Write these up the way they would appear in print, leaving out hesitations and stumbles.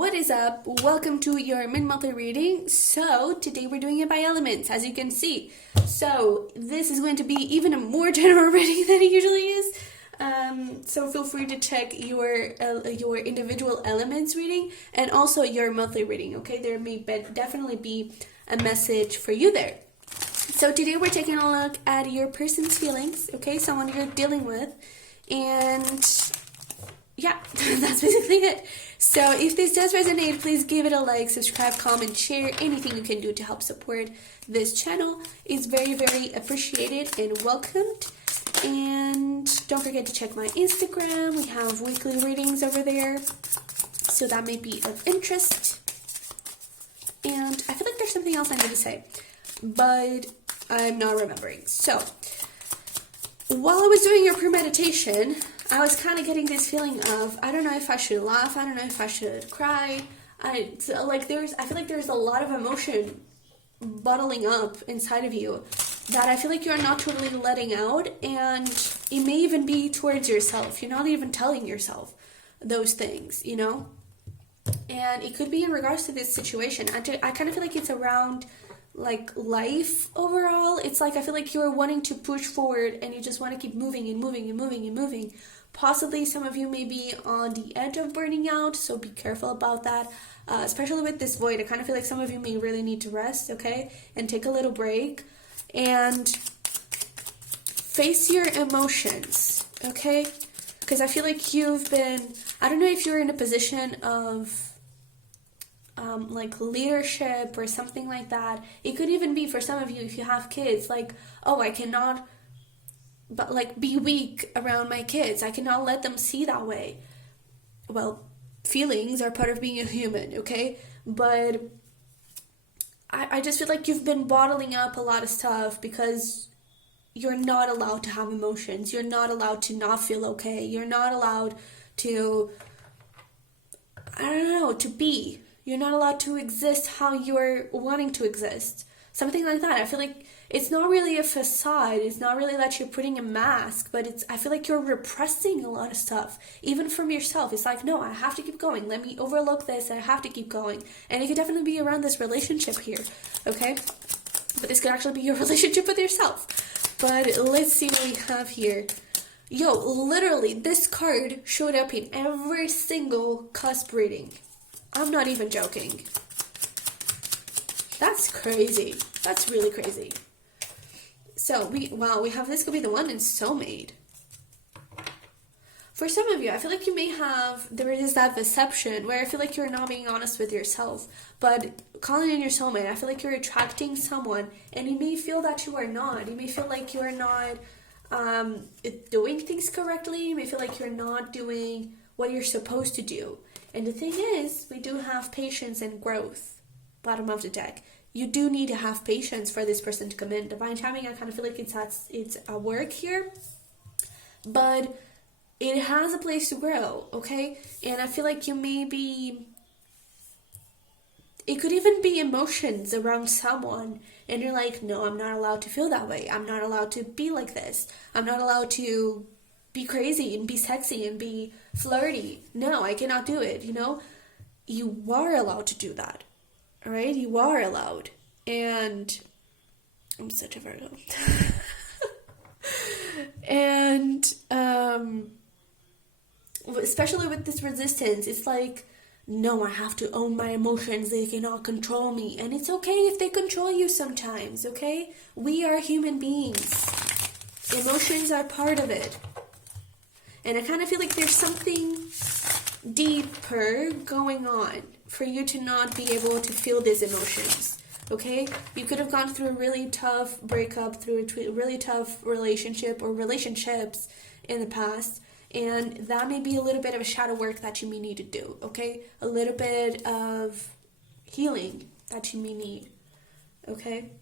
What is up? Welcome to your mid-monthly reading. So today we're doing it by elements, as you can see. So this is going to be even a more general reading than it usually is. So feel free to check your individual elements reading and also your monthly reading. Okay, there may definitely be a message for you there. So today we're taking a look at your person's feelings. Okay, someone you're dealing with, and yeah, that's basically it. So if this does resonate, please give it a like, subscribe, comment, share. Anything you can do to help support this channel is very, very appreciated and welcomed. And don't forget to check my Instagram. We have weekly readings over there, so that may be of interest. And I feel like there's something else I need to say, but I'm not remembering. So while I was doing your premeditation, I was kind of getting this feeling of, I don't know if I should laugh, I don't know if I should cry. I feel like there's a lot of emotion bottling up inside of you that I feel like you're not totally letting out, and it may even be towards yourself. You're not even telling yourself those things, you know? And it could be in regards to this situation. I kind of feel like it's around like life overall. It's like I feel like you're wanting to push forward and you just want to keep moving and moving and moving and moving. Possibly some of you may be on the edge of burning out, so be careful about that. Especially with this void, I kind of feel like some of you may really need to rest, okay? And take a little break and face your emotions, okay? Because I feel like you've been, I don't know if you're in a position of like leadership or something like that. It could even be for some of you if you have kids, like, oh, I cannot but like be weak around my kids. I cannot let them see that way. Well, feelings are part of being a human, okay? But I just feel like you've been bottling up a lot of stuff because you're not allowed to have emotions. You're not allowed to not feel okay. You're not allowed to, I don't know, to be. You're not allowed to exist how you're wanting to exist. Something like that. I feel like it's not really a facade. It's not really that you're putting a mask, but I feel like you're repressing a lot of stuff, even from yourself. It's like, no, I have to keep going. Let me overlook this. I have to keep going. And it could definitely be around this relationship here, okay? But this could actually be your relationship with yourself. But let's see what we have here. Yo, literally, this card showed up in every single cusp reading. I'm not even joking. That's crazy. That's really crazy. So, we have this could be the one in soulmate. For some of you, I feel like you may have, there is that deception where I feel like you're not being honest with yourself. But calling in your soulmate, I feel like you're attracting someone, and you may feel that you are not. You may feel like you are not doing things correctly. You may feel like you're not doing what you're supposed to do. And the thing is, we do have patience and growth. Bottom of the deck. You do need to have patience for this person to come in. Divine timing, I kind of feel like it's a work here. But it has a place to grow, okay? And I feel like you may be, it could even be emotions around someone. And you're like, no, I'm not allowed to feel that way. I'm not allowed to be like this. I'm not allowed to be crazy and be sexy and be flirty. No, I cannot do it, you know? You are allowed to do that. All right, you are allowed, and I'm such a Virgo. And especially with this resistance, it's like, no, I have to own my emotions. They cannot control me, and it's okay if they control you sometimes. Okay, we are human beings. Emotions are part of it, and I kind of feel like there's something deeper going on for you to not be able to feel these emotions, okay? You could have gone through a really tough breakup, through a really tough relationship or relationships in the past, and that may be a little bit of a shadow work that you may need to do, okay? A little bit of healing that you may need, okay?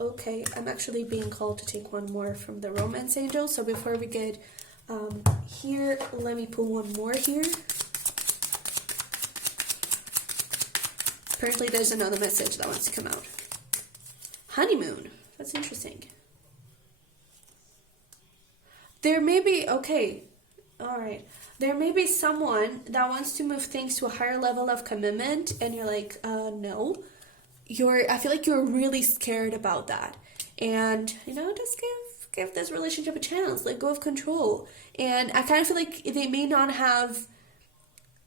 Okay, I'm actually being called to take one more from the Romance Angel. So before we get here, let me pull one more here. Apparently there's another message that wants to come out. Honeymoon. That's interesting. there may be, okay, all right. There may be someone that wants to move things to a higher level of commitment, and you're like, no. I feel like you're really scared about that. And, just give this relationship a chance. Let go of control. And I kind of feel like they may not have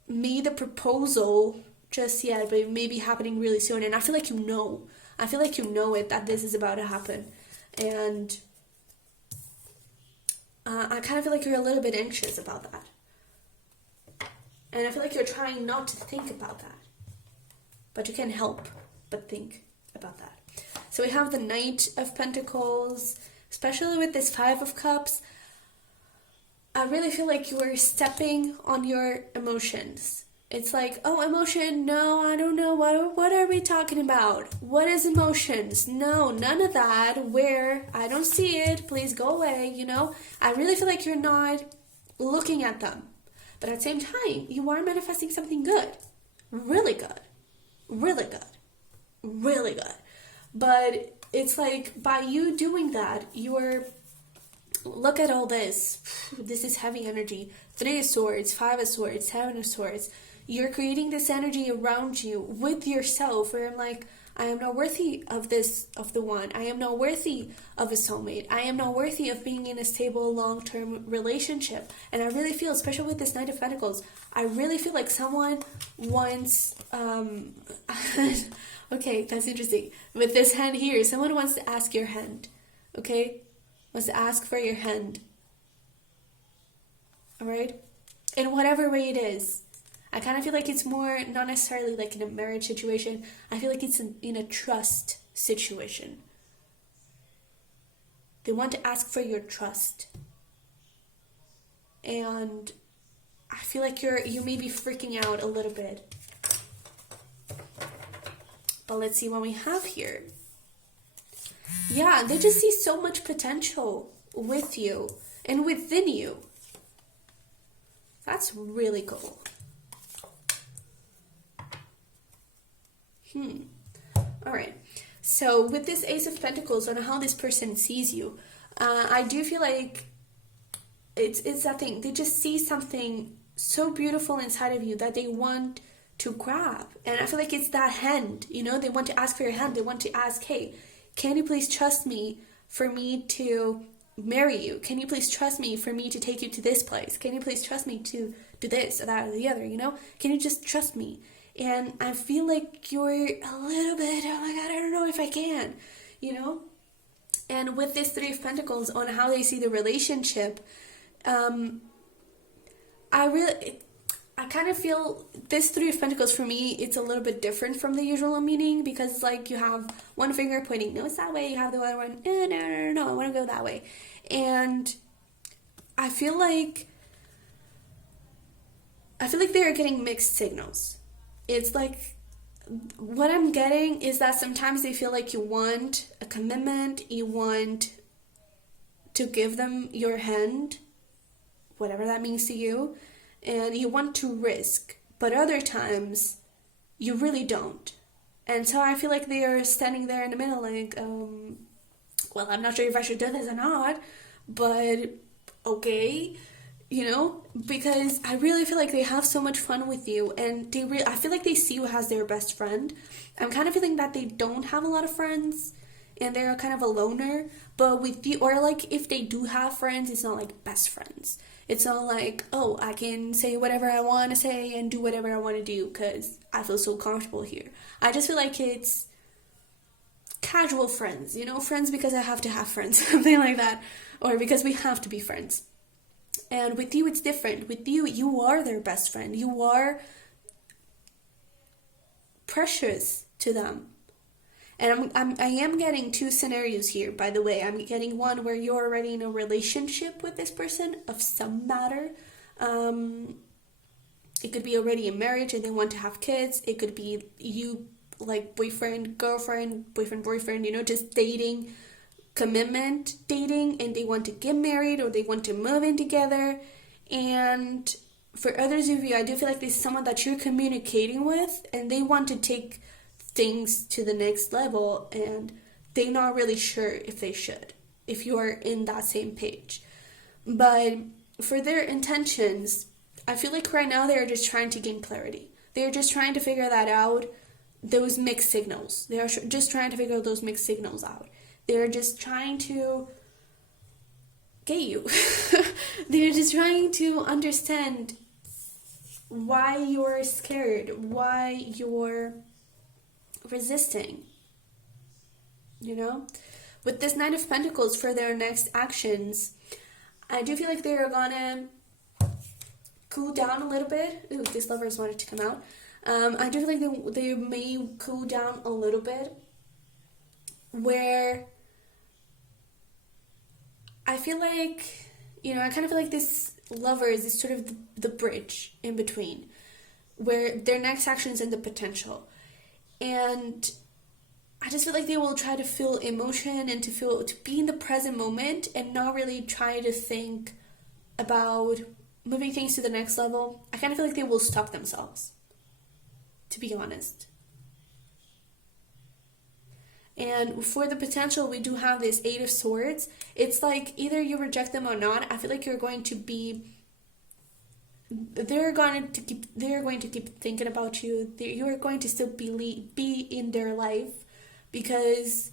made the proposal just yet, but it may be happening really soon. And I feel like you know. I feel like you know it, that this is about to happen. And I kind of feel like you're a little bit anxious about that. And I feel like you're trying not to think about that. But you can't help but think about that. So we have the Knight of Pentacles, especially with this Five of Cups. I really feel like you are stepping on your emotions. It's like, oh, emotion, no, I don't know, what are we talking about? What is emotions? No, none of that. Where? I don't see it. Please go away, I really feel like you're not looking at them. But at the same time, you are manifesting something good. Really good. Really good. Really good. But it's like, by you doing that, look at all this. This is heavy energy. 3 of Swords, 5 of Swords, 7 of Swords. You're creating this energy around you with yourself, where I'm like, I am not worthy of the one. I am not worthy of a soulmate. I am not worthy of being in a stable, long-term relationship. And I really feel, especially with this Knight of Pentacles, I really feel like someone wants, okay, that's interesting. With this hand here, someone wants to ask your hand, okay? Wants to ask for your hand. Alright? In whatever way it is. I kind of feel like it's more, not necessarily like in a marriage situation. I feel like it's in a trust situation. They want to ask for your trust. And I feel like you may be freaking out a little bit. But let's see what we have here. Yeah, they just see so much potential with you and within you. That's really cool. Alright, so with this Ace of Pentacles, on how this person sees you, I do feel like it's that thing. They just see something so beautiful inside of you that they want to grab. And I feel like it's that hand, they want to ask for your hand. They want to ask, hey, can you please trust me for me to marry you? Can you please trust me for me to take you to this place? Can you please trust me to do this or that or the other, Can you just trust me? And I feel like you're a little bit, oh my God, I don't know if I can, And with this 3 of Pentacles, on how they see the relationship, I kind of feel this 3 of Pentacles, for me, it's a little bit different from the usual meaning, because it's like you have one finger pointing, no, it's that way. You have the other one, no, I want to go that way. And I feel like they're getting mixed signals. It's like, what I'm getting is that sometimes they feel like you want a commitment, you want to give them your hand, whatever that means to you, and you want to risk, but other times you really don't. And so I feel like they are standing there in the middle like, well, I'm not sure if I should do this or not, but okay, because I really feel like they have so much fun with you, and I feel like they see you as their best friend. I'm kind of feeling that they don't have a lot of friends, and they're kind of a loner, but with you, or like if they do have friends, it's not like best friends. It's not like, oh, I can say whatever I want to say and do whatever I want to do because I feel so comfortable here. I just feel like it's casual friends, friends because I have to have friends, something like that, or because we have to be friends. And with you, it's different. With you, you are their best friend. You are precious to them. And I am getting 2 scenarios here, by the way. I'm getting one where you're already in a relationship with this person of some matter. It could be already a marriage and they want to have kids. It could be you, like boyfriend, girlfriend, boyfriend, just dating, commitment dating, and they want to get married or they want to move in together. And for others of you, I do feel like there's someone that you're communicating with and they want to take things to the next level and they're not really sure if they should, if you are in that same page. But for their intentions, I feel like right now they're just trying to gain clarity. They're just trying to figure that out, those mixed signals. They are just trying to figure those mixed signals out. They're just trying to get you. They're just trying to understand why you're scared, why you're resisting. You know? With this Knight of Pentacles, for their next actions, I do feel like they're gonna cool down a little bit. Ooh, this Lovers wanted to come out. I do feel like they may cool down a little bit, where I feel like, you know, I kind of feel like this Lovers is sort of the bridge in between, where their next action is in the potential. And I just feel like they will try to feel emotion and to be in the present moment and not really try to think about moving things to the next level. I kind of feel like they will stop themselves, to be honest. And for the potential, we do have this Eight of Swords. It's like either you reject them or not. I feel like you're going to be, they're going to keep thinking about you. You're going to still be in their life, because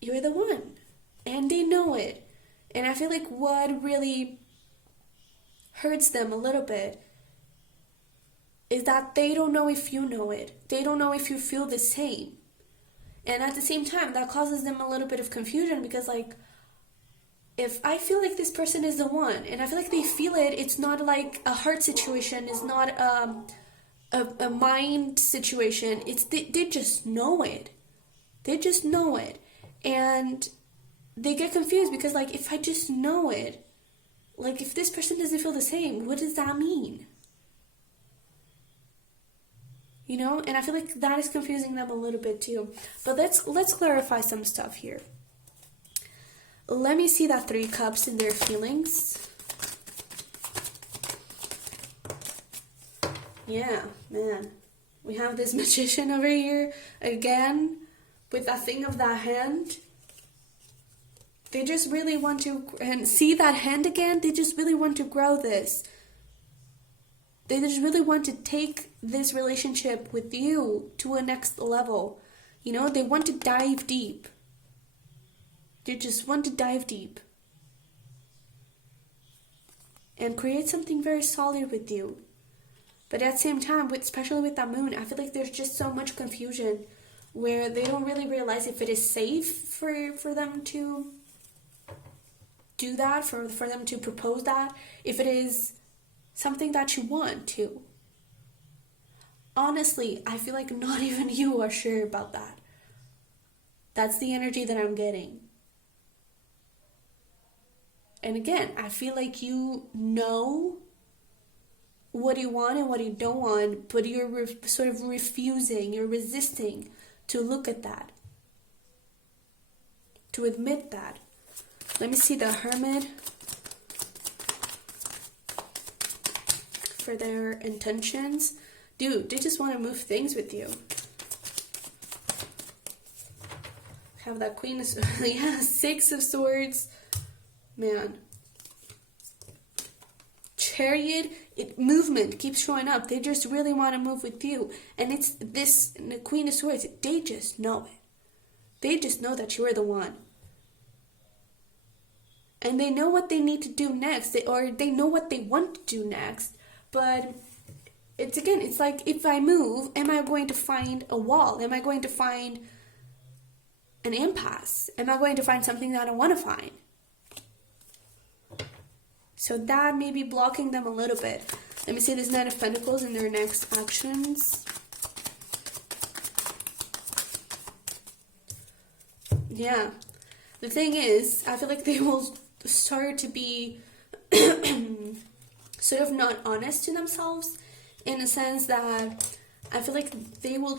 you're the one, and they know it. And I feel like what really hurts them a little bit is that they don't know if you know it. They don't know if you feel the same. And at the same time, that causes them a little bit of confusion, because like, if I feel like this person is the one, and I feel like they feel it, it's not like a heart situation, it's not a mind situation. It's they just know it. They just know it. And they get confused, because like, if I just know it, like if this person doesn't feel the same, what does that mean? You know, and I feel like that is confusing them a little bit too. But let's clarify some stuff here. Let me see that Three Cups in their feelings. Yeah, man. We have this Magician over here again with that thing of that hand. They just really want to, and see that hand again, they just really want to grow this. They just really want to take this relationship with you to a next level. You know, they want to dive deep. They just want to dive deep and create something very solid with you. But at the same time, especially with that moon, I feel like there's just so much confusion where they don't really realize if it is safe for them to do that, for them to propose that, if it is something that you want to. Honestly, I feel like not even you are sure about that. That's the energy that I'm getting. And again, I feel like you know what you want and what you don't want, but you're sort of refusing, you're resisting to look at that, to admit that. Let me see the Hermit for their intentions. Dude, they just want to move things with you. Have that Queen of yeah, Six of Swords. Man. Chariot, movement keeps showing up. They just really want to move with you. And it's this, the Queen of Swords, they just know it. They just know that you're the one. And they know what they need to do next, or they know what they want to do next. But it's like, if I move, am I going to find a wall? Am I going to find an impasse? Am I going to find something that I don't want to find? So that may be blocking them a little bit. Let me see this Knight of Pentacles in their next actions. Yeah. The thing is, I feel like they will start to be sort of not honest to themselves, in a sense that I feel like they will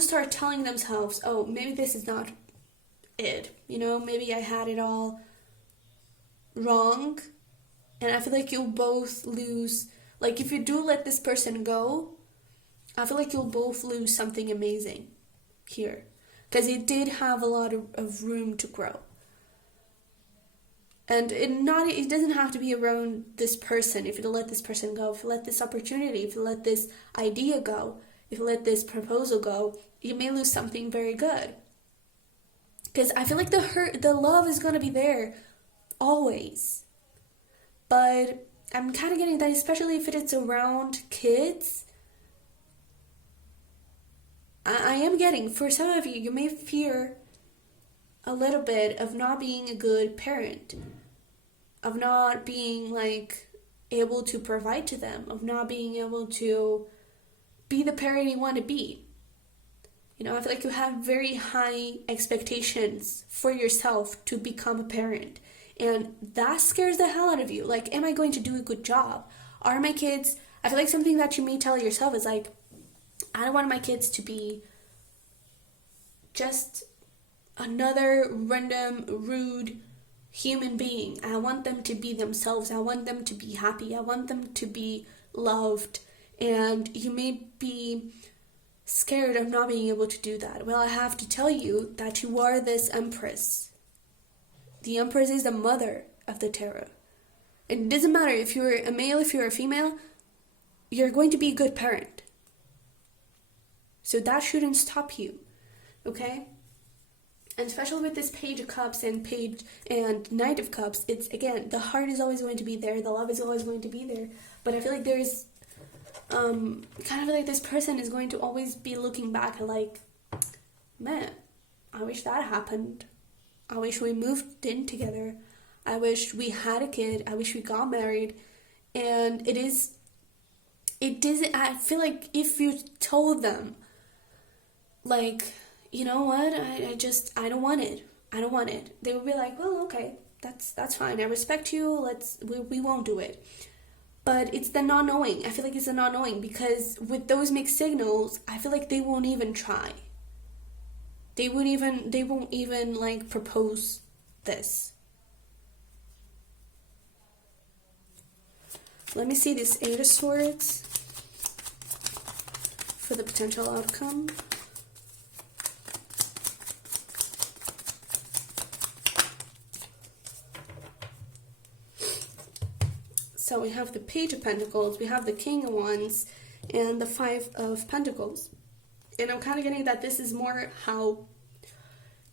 start telling themselves, oh, maybe this is not it. You know, maybe I had it all wrong. And I feel like you'll both lose, like if you do let this person go, I feel like you'll both lose something amazing here. Because it did have a lot of room to grow. And it doesn't have to be around this person. If you let this person go, if you let this opportunity, if you let this idea go, if you let this proposal go, you may lose something very good. Because I feel like the love is going to be there always. But I'm kind of getting that, especially if it's around kids. I am getting, for some of you, you may fear a little bit of not being a good parent, of not being like able to provide to them, of not being able to be the parent you want to be. You know, I feel like you have very high expectations for yourself to become a parent. And that scares the hell out of you. Like, am I going to do a good job? Are my kids... I feel like something that you may tell yourself is like, I don't want my kids to be just another random, rude human being. I want them to be themselves. I want them to be happy. I want them to be loved. And you may be scared of not being able to do that. Well, I have to tell you that you are this Empress. The Empress is the mother of the tarot. And it doesn't matter if you're a male, if you're a female, you're going to be a good parent. So that shouldn't stop you, okay? And especially with this Page of Cups and Knight of Cups, it's, again, the heart is always going to be there, the love is always going to be there. But I feel like there's kind of like this person is going to always be looking back and like, man, I wish that happened. I wish we moved in together. I wish we had a kid. I wish we got married. And it doesn't, I feel like if you told them, like, you know what, I don't want it. I don't want it. They would be like, well, okay, that's fine. I respect you. We won't do it. But it's the not knowing. I feel like it's the not knowing, because with those mixed signals, I feel like they won't even try. They won't even like propose this. Let me see this 8 of Swords for the potential outcome. So we have the Page of Pentacles, we have the King of Wands, and the 5 of Pentacles. And I'm kind of getting that this is more how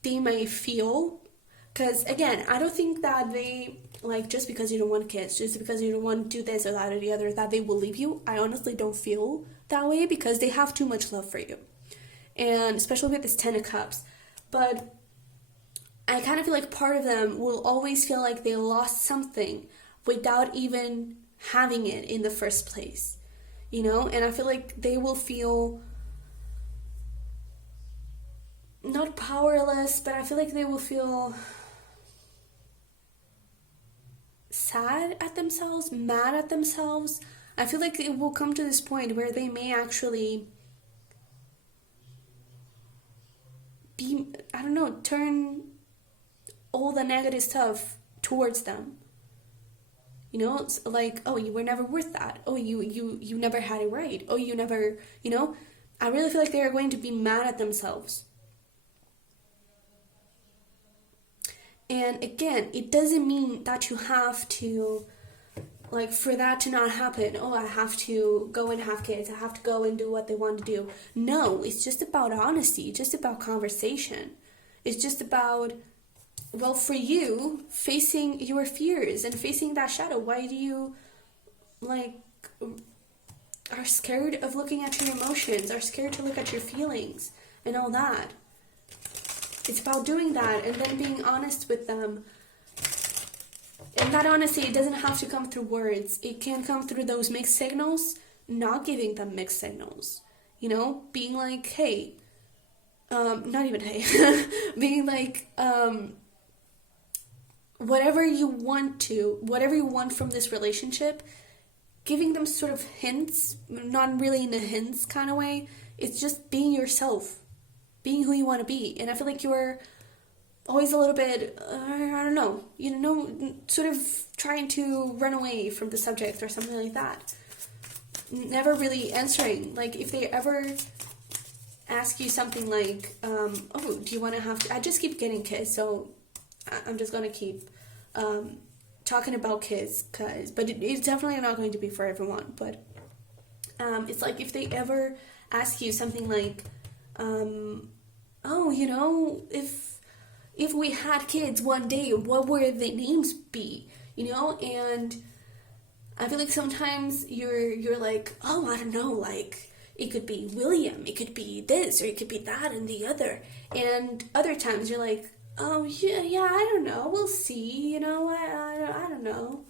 they may feel. Because, again, I don't think that they, like, just because you don't want kids, just because you don't want to do this or that or the other, that they will leave you. I honestly don't feel that way, because they have too much love for you. And especially with this 10 of Cups. But I kind of feel like part of them will always feel like they lost something without even having it in the first place, you know? And I feel like they will feel not powerless, but I feel like they will feel sad at themselves, mad at themselves. I feel like it will come to this point where they may actually be, I don't know, turn all the negative stuff towards them. You know, it's like, oh, you were never worth that. Oh, you never had it right. Oh, you never, you know. I really feel like they are going to be mad at themselves. And again, it doesn't mean that you have to, like, for that to not happen, oh, I have to go and have kids. I have to go and do what they want to do. No, it's just about honesty. It's just about conversation. It's just about, well, for you, facing your fears and facing that shadow. Why do you, like, are scared of looking at your emotions, are scared to look at your feelings and all that? It's about doing that and then being honest with them. And that honesty, it doesn't have to come through words. It can come through those mixed signals, not giving them mixed signals. You know, being like, hey, not even hey, being like, whatever you want from this relationship, giving them sort of hints, not really in a hints kind of way. It's just being yourself, being who you want to be. And I feel like you're always a little bit, I don't know, you know, sort of trying to run away from the subject or something like that. Never really answering. Like, if they ever ask you something like, oh, do you want to have, I just keep getting kids, so I'm just going to keep talking about kids, but it's definitely not going to be for everyone. But it's like if they ever ask you something like, oh, if we had kids one day, what would the names be? And I feel like sometimes you're like, oh, I don't know, like it could be William, it could be this, or it could be that and the other. And other times you're like, oh, yeah, I don't know, we'll see, I don't know.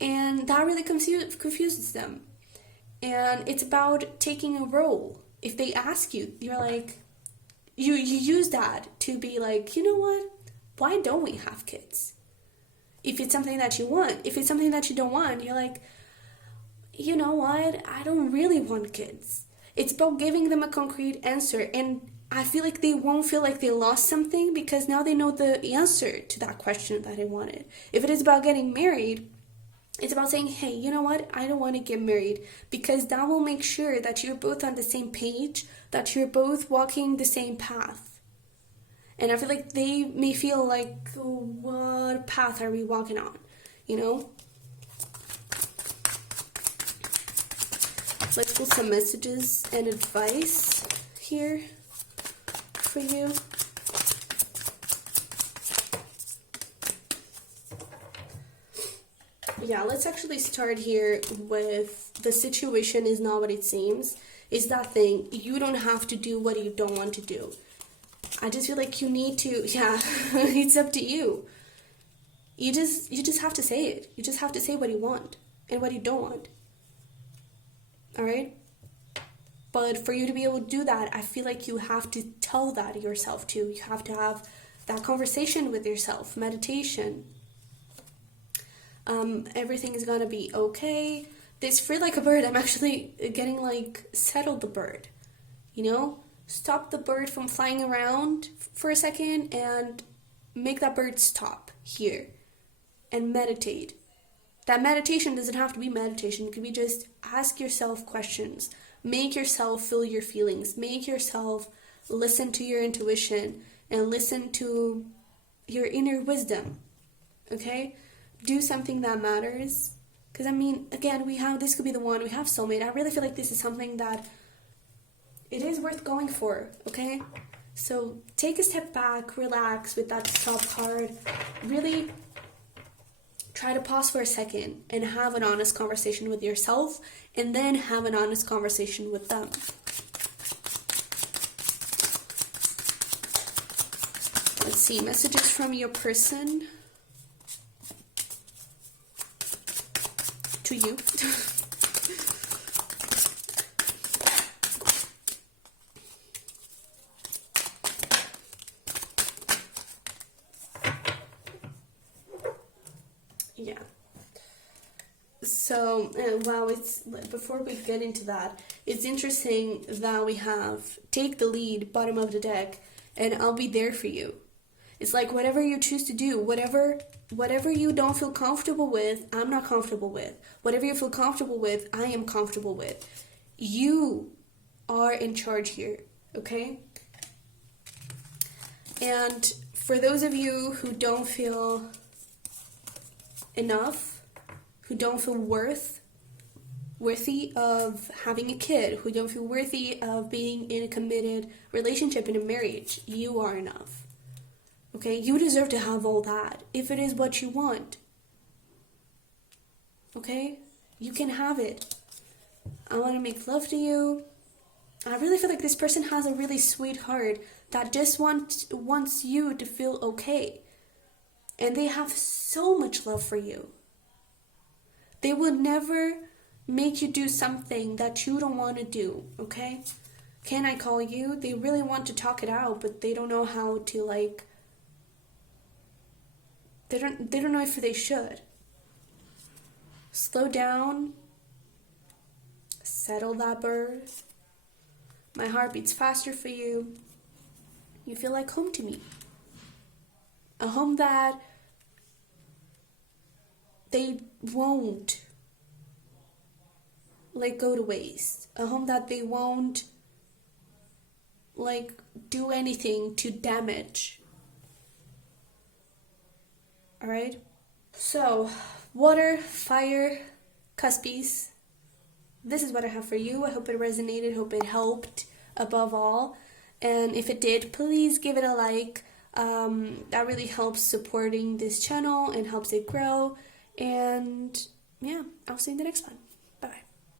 And that really confuses them. And it's about taking a role. If they ask you, you're like, you use that to be like, you know what? Why don't we have kids? If it's something that you want. If it's something that you don't want, you're like, you know what? I don't really want kids. It's about giving them a concrete answer. And I feel like they won't feel like they lost something because now they know the answer to that question that they wanted. If it is about getting married, it's about saying, hey, you know what? I don't want to get married, because that will make sure that you're both on the same page, that you're both walking the same path. And I feel like they may feel like, oh, what path are we walking on? Let's pull some messages and advice here for you. Yeah, let's actually start here with the situation is not what it seems. It's that thing. You don't have to do what you don't want to do. I just feel like you need to, it's up to you. You just have to say it. You just have to say what you want and what you don't want. All right? But for you to be able to do that, I feel like you have to tell that yourself too. You have to have that conversation with yourself, meditation. Everything is gonna be okay. This free like a bird, I'm actually getting like settle the bird. Stop the bird from flying around for a second and make that bird stop here and meditate. That meditation doesn't have to be meditation. It could be just ask yourself questions. Make yourself feel your feelings. Make yourself listen to your intuition and listen to your inner wisdom. Okay? Do something that matters. Because, again, this could be the one. We have soulmate. I really feel like this is something that it is worth going for. Okay? So take a step back, relax with that stop card. Really try to pause for a second and have an honest conversation with yourself, and then have an honest conversation with them. Let's see, messages from your person to you. Yeah. So, wow, before we get into that, it's interesting that we have take the lead, bottom of the deck, and I'll be there for you. It's like whatever you choose to do, whatever you don't feel comfortable with, I'm not comfortable with. Whatever you feel comfortable with, I am comfortable with. You are in charge here, okay? And for those of you who don't feel enough, who don't feel worthy of having a kid, who don't feel worthy of being in a committed relationship, in a marriage, you are enough. Okay? You deserve to have all that, if it is what you want. Okay? You can have it. I want to make love to you. I really feel like this person has a really sweet heart that just wants you to feel okay. And they have so much love for you. They will never make you do something that you don't want to do, okay? Can I call you? They really want to talk it out, but they don't know how to, like, they don't know if they should. Slow down. Settle that bird. My heart beats faster for you. You feel like home to me. A home that they won't let go to waste. A home that they won't do anything to damage. Alright? So, water, fire, cuspies. This is what I have for you. I hope it resonated, hope it helped above all. And if it did, please give it a like. That really helps supporting this channel and helps it grow. And yeah, I'll see you in the next one.